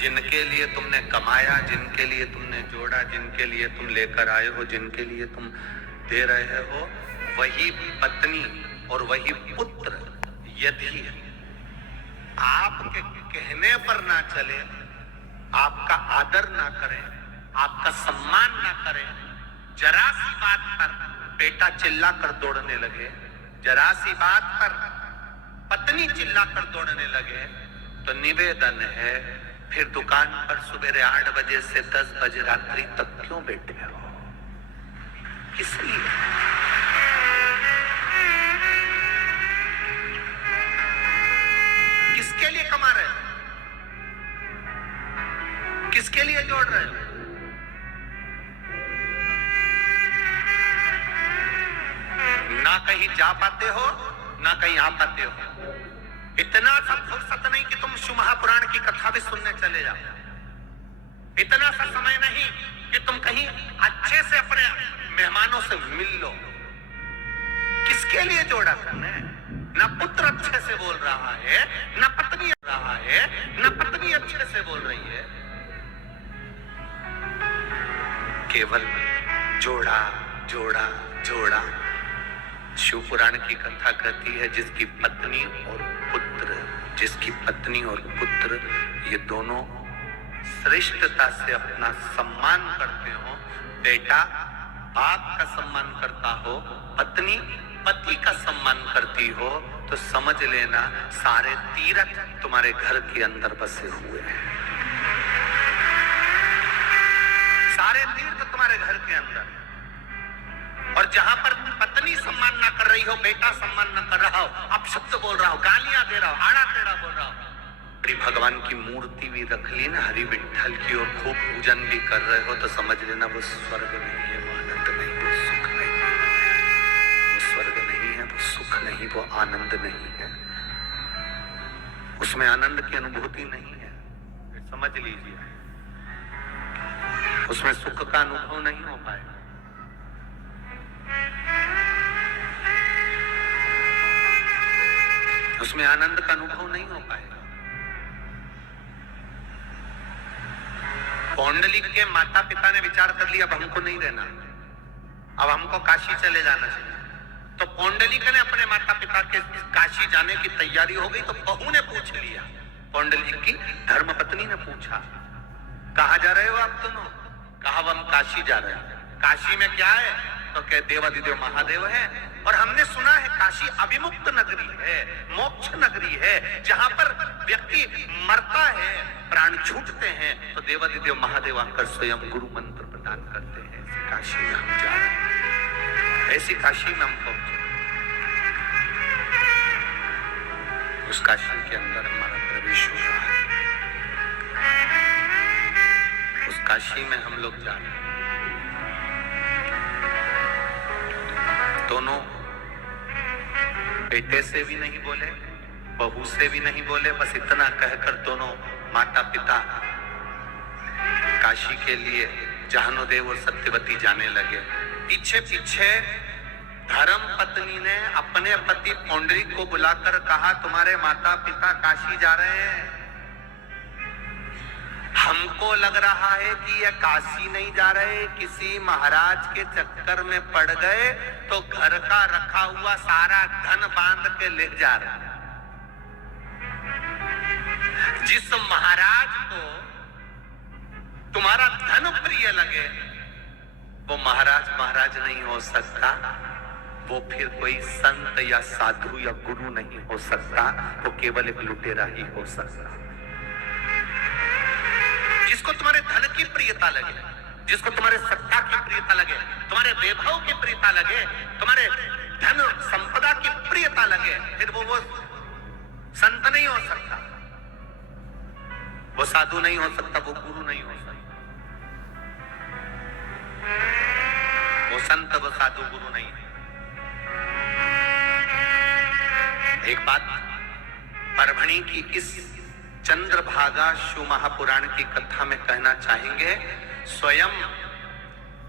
जिनके लिए तुमने कमाया, जिनके लिए तुमने जोड़ा, जिनके लिए तुम लेकर आए हो, जिनके लिए तुम दे रहे हो, वही पत्नी और वही पुत्र यदि आपके कहने पर ना चले, आपका आदर ना करें, आपका सम्मान ना करें, जरा सी बात पर बेटा चिल्ला कर दौड़ने लगे, जरा सी बात पर पत्नी चिल्ला कर दौड़ने लगे, तो निवेदन है फिर दुकान पर सुबह 8 बजे से 10 बजे रात्रि तक क्यों बैठे हो? इसलिए किसके लिए कमा रहे हो? किसके लिए जोड़ रहे हो? ना कहीं जा पाते हो, ना कहीं आ पाते हो। इतना सा फुर्सत नहीं कि तुम शिव महापुराण की कथा भी सुनने चले जाओ, इतना सा समय नहीं कि तुम कहीं अच्छे से अपने मेहमानों से मिल लो। किसके लिए जोड़ा तुमने? ना पुत्र अच्छे से बोल रहा है, ना पत्नी रहा है, ना पत्नी अच्छे से बोल रही है, केवल जोड़ा जोड़ा जोड़ा। शिव पुराण की कथा कहती है जिसकी पत्नी और पुत्र, जिसकी पत्नी और पुत्र ये दोनों श्रेष्ठता से अपना सम्मान करते हो, बेटा बाप का सम्मान करता हो, पत्नी पति का सम्मान करती हो, तो समझ लेना सारे तीरथ तुम्हारे घर के अंदर बसे हुए हैं। सारे तीर्थ तुम्हारे घर के अंदर। और जहां पर पत्नी सम्मान ना कर रही हो, बेटा सम्मान ना कर रहा हो, आप शब्द बोल रहा हो, गालियां दे रहा हो, आड़ा टेढ़ा बोल रहा हो, श्री भगवान की मूर्ति भी रख ली ना, हरि विठ्ठल की, और खूब पूजन भी कर रहे हो, तो समझ लेना वो स्वर्ग नहीं है, वो आनंद नहीं, वो सुख नहीं, वो स्वर्ग नहीं है, वो सुख नहीं, वो आनंद नहीं है, उसमें आनंद की अनुभूति नहीं है, समझ लीजिए। उसमें सुख का अनुभव नहीं हो पाएगा। उसमें आनंद का अनुभव नहीं हो पाएगा। पौंडलिक के माता पिता ने विचार कर लिया अब हमको नहीं रहना, अब हमको काशी चले जाना चाहिए। तो पौंडलिक ने अपने माता पिता के काशी जाने की तैयारी हो गई, तो बहू ने पूछ लिया, पौंडलिक की धर्मपत्नी ने पूछा, कहाँ जा रहे हो आप दोनों? कहा हम काशी जा रहे हैं। काशी में क्या है? तो कहे देवादिदेव महादेव है, और हमने सुना है काशी अभिमुक्त नगरी है, मोक्ष नगरी है, जहां पर व्यक्ति मरता है, प्राण छूटते हैं, तो देवादिदेव महादेव आकर स्वयं गुरु मंत्र प्रदान करते हैं। ऐसी काशी में हम जा रहे हैं, ऐसी काशी में हम पहुंचे। उस काशी के अंदर हमारा प्रवेश हो रहा है, उस काशी में हम लोग जा रहे हैं। दोनों बेटे से भी नहीं बोले, बहू से भी नहीं बोले, बस इतना कहकर दोनों माता पिता काशी के लिए जाहनुदेव और सत्यवती जाने लगे। पीछे पीछे धर्म पत्नी ने अपने पति पौंडरिक को बुलाकर कहा, तुम्हारे माता पिता काशी जा रहे हैं, हमको लग रहा है कि ये काशी नहीं जा रहे, किसी महाराज के चक्कर में पड़ गए, तो घर का रखा हुआ सारा धन बांध के ले जा रहे हैं। जिस महाराज को तुम्हारा धन प्रिय लगे, वो महाराज महाराज नहीं हो सकता, वो फिर कोई संत या साधु या गुरु नहीं हो सकता, वो केवल एक लुटेरा ही हो सकता। जिसको तुम्हारे धन की प्रियता लगे, जिसको तुम्हारे सत्ता की प्रियता लगे, तुम्हारे वैभव की प्रियता लगे, तुम्हारे धन संपदा की प्रियता लगे, फिर वो संत नहीं हो सकता, वो साधु नहीं हो सकता, वो गुरु नहीं हो सकता, वो संत, वो साधु, गुरु नहीं है। एक बात परभणी की इस चंद्रभागा शिव महापुराण की कथा में कहना चाहेंगे। स्वयं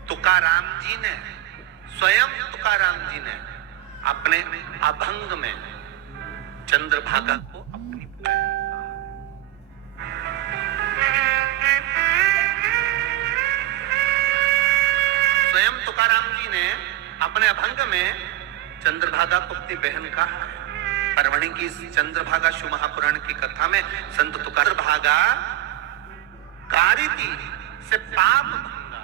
तुकाराम जी ने अपने अभंग में चंद्रभागा को अपनी बहन कहा। ने अपने अभंग में चंद्रभागा को अपनी बहन कहा। परवणी की चंद्रभागा शिव महापुराण की कथा में संत तुकार भागा कारिती से पाप भंगा,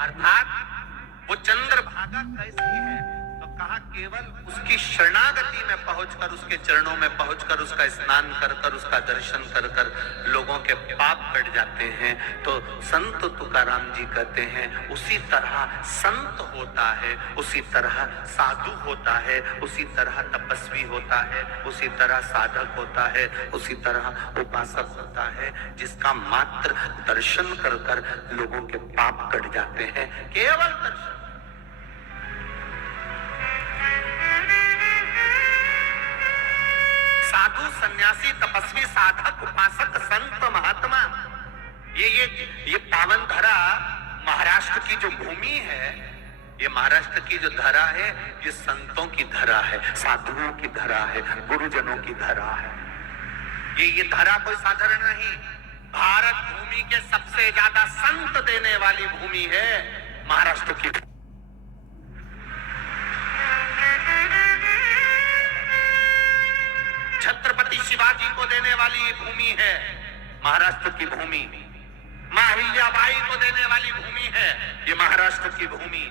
अर्थात वो चंद्रभागा कैसी है तो कहा केवल उसकी शरणागति में पहुंचकर, उसके चरणों में पहुंचकर, उसका स्नान कर कर, उसका दर्शन कर कर लोगों के पाप कट जाते हैं। तो संत तुकाराम जी कहते हैं उसी तरह संत होता है, उसी तरह साधु होता है, उसी तरह तपस्वी होता है, उसी तरह साधक होता है, उसी तरह उपासक होता है, जिसका मात्र दर्शन कर कर लोगों के पाप कट जाते हैं। केवल दर्शन। साधु, सन्यासी, तपस्वी, साधक, उपासक, संत, महात्मा, ये पावन धरा महाराष्ट्र की जो भूमि है, ये महाराष्ट्र की जो धरा है, ये संतों की धरा है, साधुओं की धरा है, गुरुजनों की धरा है। ये धरा कोई साधारण नहीं। भारत भूमि के सबसे ज्यादा संत देने वाली भूमि है महाराष्ट्र की। छत्रपति शिवाजी को देने वाली ये भूमि है महाराष्ट्र की भूमि। मां अहिल्याबाई को देने वाली भूमि है ये महाराष्ट्र की भूमि।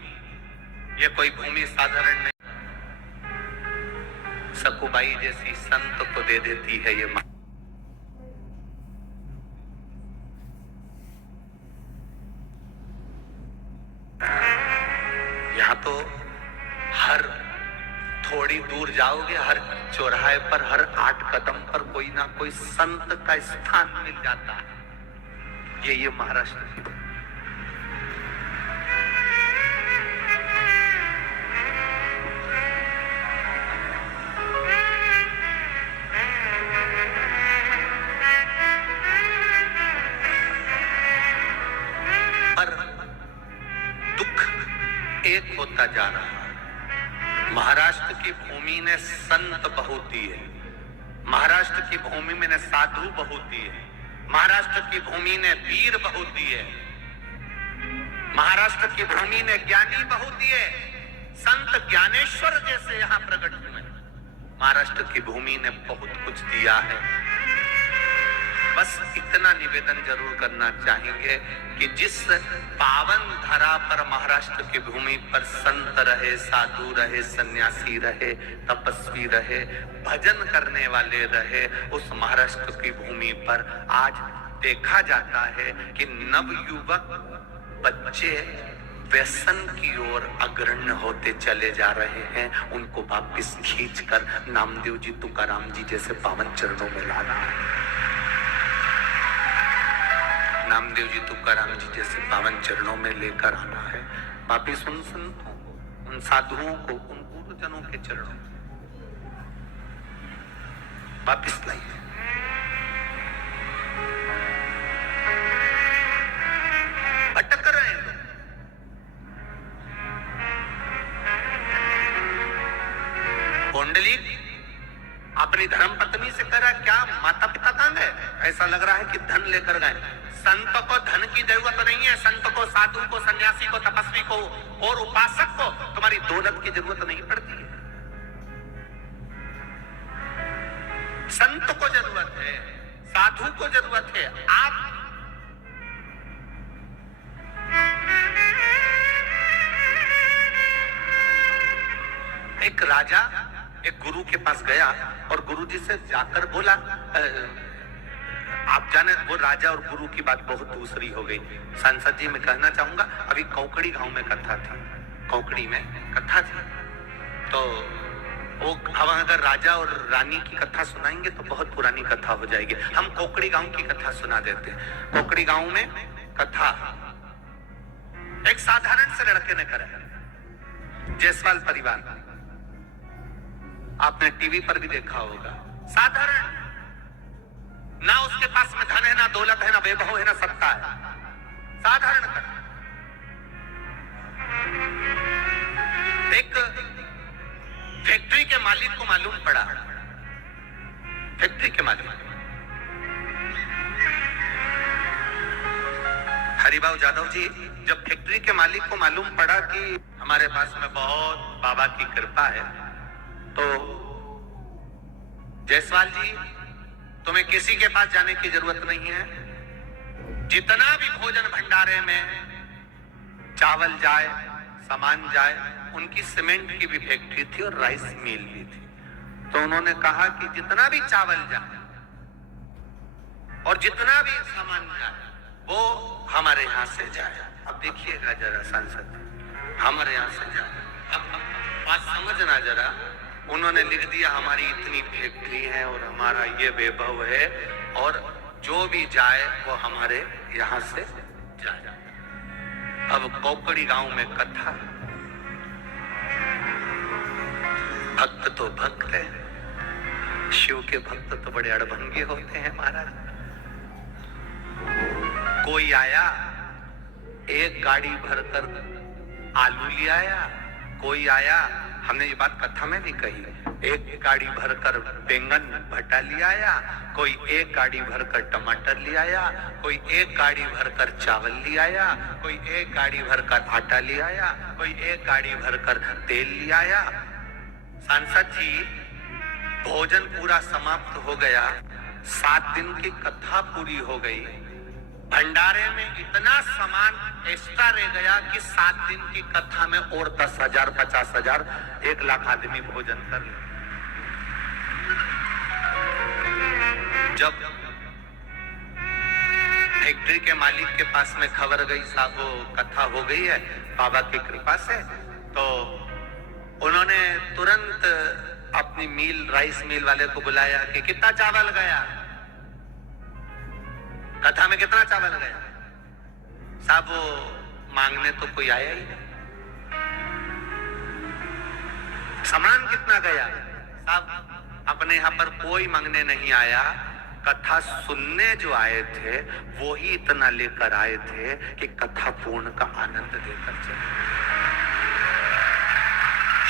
ये कोई भूमि साधारण नहीं। सकुबाई जैसी संत को दे देती है ये मां। यहां तो हर थोड़ी दूर जाओगे, हर चौराहे पर, हर 8 कदम पर कोई ना कोई संत का स्थान मिल जाता है। ये महाराष्ट्र की। पर दुख एक होता जा रहा है। महाराष्ट्र की भूमि ने संत बहुत दिए, महाराष्ट्र की भूमि में ने साधु बहुत दिए, महाराष्ट्र की भूमि ने वीर बहुत दिए, महाराष्ट्र की भूमि ने ज्ञानी बहुत दिए। संत ज्ञानेश्वर जैसे यहां प्रकट हुए। महाराष्ट्र की भूमि ने बहुत कुछ दिया है। बस इतना निवेदन जरूर करना चाहेंगे कि जिस पावन धरा पर महाराष्ट्र की भूमि पर संत रहे, साधु रहे, सन्यासी रहे, तपस्वी रहे, भजन करने वाले रहे, उस महाराष्ट्र की भूमि पर आज देखा जाता है कि नवयुवक बच्चे व्यसन की ओर अग्रण्य होते चले जा रहे हैं। उनको वापिस खींचकर नामदेव जी, तुकाराम जी जैसे पावन चरणों में लाना है। नामदेव जी, तुकाराम जी जैसे पावन चरणों में लेकर आना है। वापिस उन संतों को, उन साधुओं को, उन गुरुजनों के चरणों में वापिस लाइए। भटक रहे हैं लोग। कुंडली अपनी धर्म पत्नी से कह रहा है, क्या माता पिता कहां गए? ऐसा लग रहा है कि धन लेकर गए। संत को धन की जरूरत नहीं है। संत को, साधु को, सन्यासी को, तपस्वी को और उपासक को तुम्हारी दौलत की जरूरत नहीं पड़ती है। संत को जरूरत है, साधु को जरूरत है। आप एक राजा एक गुरु के पास गया और गुरु जी से जाकर बोला, आप जाने वो राजा और गुरु की बात बहुत दूसरी हो गई। सांसद जी मैं कहना चाहूंगा, अभी कौकड़ी गांव में कथा थी, कौकड़ी में कथा थी। तो वो हम अगर राजा और रानी की कथा सुनाएंगे तो बहुत पुरानी कथा हो जाएगी। हम कौकड़ी गांव की कथा सुना देते हैं। कौकड़ी गांव में कथा एक साधारण से लड़के ने करा, जायसवाल परिवार, आपने टीवी पर भी देखा होगा। साधारण, ना उसके पास में धन है, ना दौलत है, ना वैभव है, ना सत्ता है। साधारण कथा। एक फैक्ट्री के मालिक को मालूम पड़ा, फैक्ट्री के मालिक हरिभाऊ जादव जी, जब फैक्ट्री के मालिक को मालूम पड़ा कि हमारे पास में बहुत बाबा की कृपा है। तो जायसवाल जी, तुम्हें किसी के पास जाने की जरूरत नहीं है। जितना भी भोजन भंडारे में चावल जाए, सामान जाए, उनकी सीमेंट की भी फैक्ट्री थी और राइस मिल भी थी। तो उन्होंने कहा कि जितना भी चावल जाए और जितना भी सामान जाए वो हमारे यहां से जाए। अब देखिएगा जरा सांसद, हमारे यहां से जाए। अब बात समझना जरा, उन्होंने लिख दिया हमारी इतनी फैक्ट्री है और हमारा ये वैभव है और जो भी जाए वो हमारे यहां से जाए। अब कोकड़ी गांव में कथा, भक्त तो भक्त है, शिव के भक्त तो बड़े अड़भंगे होते हैं महाराज। कोई आया, एक गाड़ी भरकर आलू ले आया, कोई आया, हमने ये बात कथा में भी कही, एक गाड़ी भरकर बैंगन भट्टा ले आया, कोई एक गाड़ी भरकर टमाटर ले आया, कोई एक गाड़ी भरकर चावल ले आया, कोई एक गाड़ी भरकर आटा ले आया, कोई एक गाड़ी भरकर तेल ले आया। सांसद जी, भोजन पूरा समाप्त हो गया, 7 दिन की कथा पूरी हो गई, भंडारे में इतना सामान एक्स्ट्रा रह गया कि 7 दिन की कथा में और 10,000, 50,000, 1 लाख आदमी भोजन कर ले। जब फैक्ट्री के मालिक के पास में खबर गई, साहब वो कथा हो गई है बाबा की कृपा से, तो उन्होंने तुरंत अपनी मिल, राइस मिल वाले को बुलाया कि कितना चावल गया, कथा में कितना चावल गया। साहब वो मांगने तो कोई आया ही नहीं। सामान कितना गया, साहब अपने यहां पर कोई मांगने नहीं आया, कथा सुनने जो आए थे वो ही इतना लेकर आए थे कि कथा पूर्ण का आनंद देकर चले।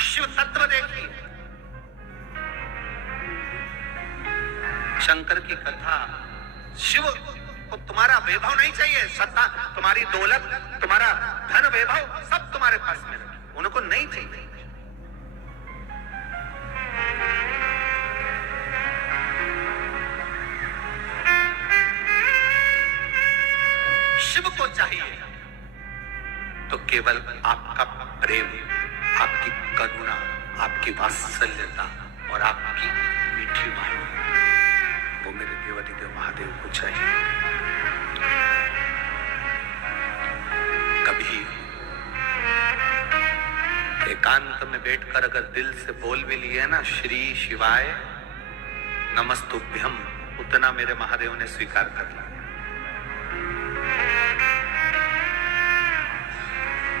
शिव तत्व देखिए, शंकर की कथा, शिव को तुम्हारा वैभव नहीं चाहिए, सत्ता, तुम्हारी दौलत, तुम्हारा धन वैभव सब तुम्हारे पास में रखे, उनको नहीं चाहिए। शिव को चाहिए तो केवल आपका प्रेम, आपकी करुणा, आपकी वात्सल्यता और आपकी मीठी वाणी, वो मेरे देवाधिदेव महादेव को चाहिए। कभी एकांत में बैठकर अगर दिल से बोल भी लिए ना, श्री शिवाय नमस्तुभ्यम, उतना मेरे महादेव ने स्वीकार कर लिया,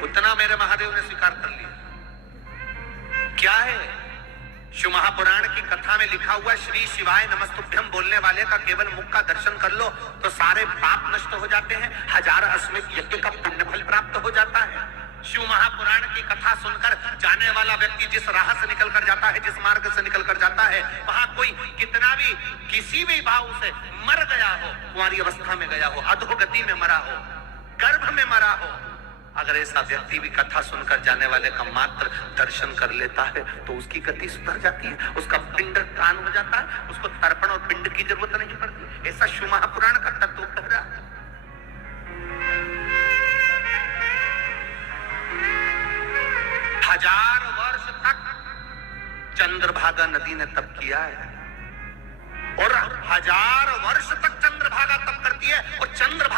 उतना मेरे महादेव ने स्वीकार कर लिया। क्या है? शिव महापुराण की कथा में लिखा हुआ, श्री शिवाय नमस्तुभ्यम बोलने वाले का केवल मुख का दर्शन कर लो तो सारे पाप नष्ट हो जाते हैं, 1000 अश्वमेध यज्ञ का पुण्य फल प्राप्त हो जाता है। शिव महापुराण की कथा सुनकर जाने वाला व्यक्ति जिस राह से निकल कर जाता है, जिस मार्ग से निकल कर जाता है, वहां कोई कितना भी किसी भी भाव से मर गया हो, कुंवारी अवस्था में गया हो, अधोगति में मरा हो, गर्भ में मरा हो, अगर ऐसा व्यक्ति भी कथा सुनकर जाने वाले का मात्र दर्शन कर लेता है तो उसकी गति सुधर जाती है, उसका पिंड दान हो जाता है, उसको तर्पण और पिंड की जरूरत नहीं पड़ती। ऐसा शिव महापुराण का तत्व कह रहा है। हजार वर्ष तक चंद्रभागा नदी ने तप किया है और 1000 वर्ष तक चंद्रभागा तप करती है और चंद्र